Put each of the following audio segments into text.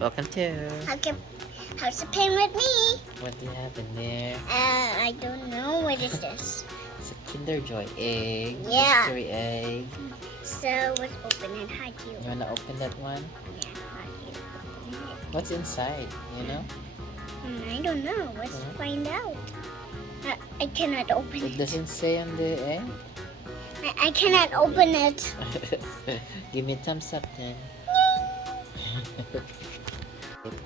Welcome to House of Penn with me. what do you have in there? I don't know. What is this? It's a Kinder Joy egg. Yeah. Mystery egg. So let's open it. How do you? You wanna open that one? Yeah. How do you open it? What's inside? You know? I don't know. Let's find out. I cannot open It it. doesn't say on the egg. I cannot open it. Give me a thumbs up then.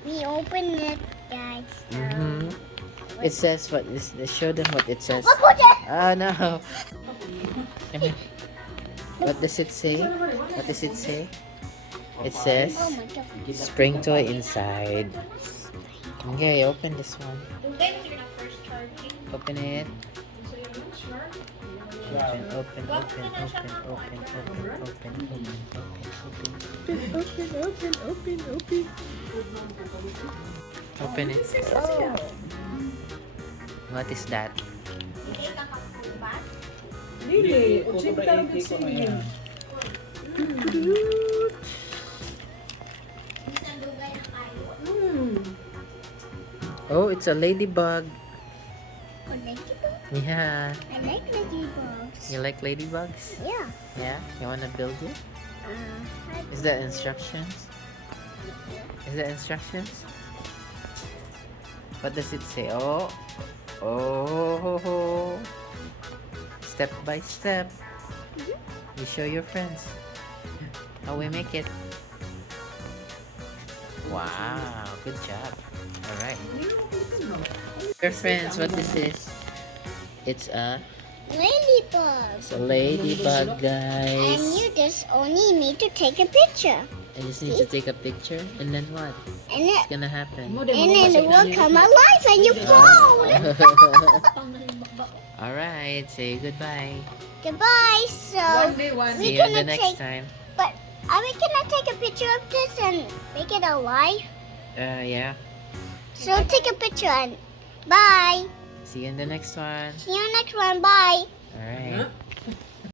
We open it, guys. So It says what is. Show them what it says. Look what it. Oh no! Come here. What does it say? What does it say? It says Oh my God. spring toy inside. Okay, open this one. Open it. Open. Open it. Oh. What is that? Oh, it's a ladybug. Oh, ladybug? Yeah. I like ladybugs. You like ladybugs? Yeah. Yeah? You wanna build it? Is that instructions? Is that instructions? What does it say? Oh. Oh. Step by step. You show your friends how we make it. Wow. Good job. Alright. Your friends, what this is? It's a Ladybug. ladybug, And guys. you just only need to take a picture. I just need to take a picture, and then what? And What's gonna happen? then it will come alive on your phone. Alright, say goodbye. Goodbye. So See you the next time. But are we gonna take a picture of this and make it alive? Yeah. So take a picture and bye. See you in the next one. See you next one. Bye. Alright.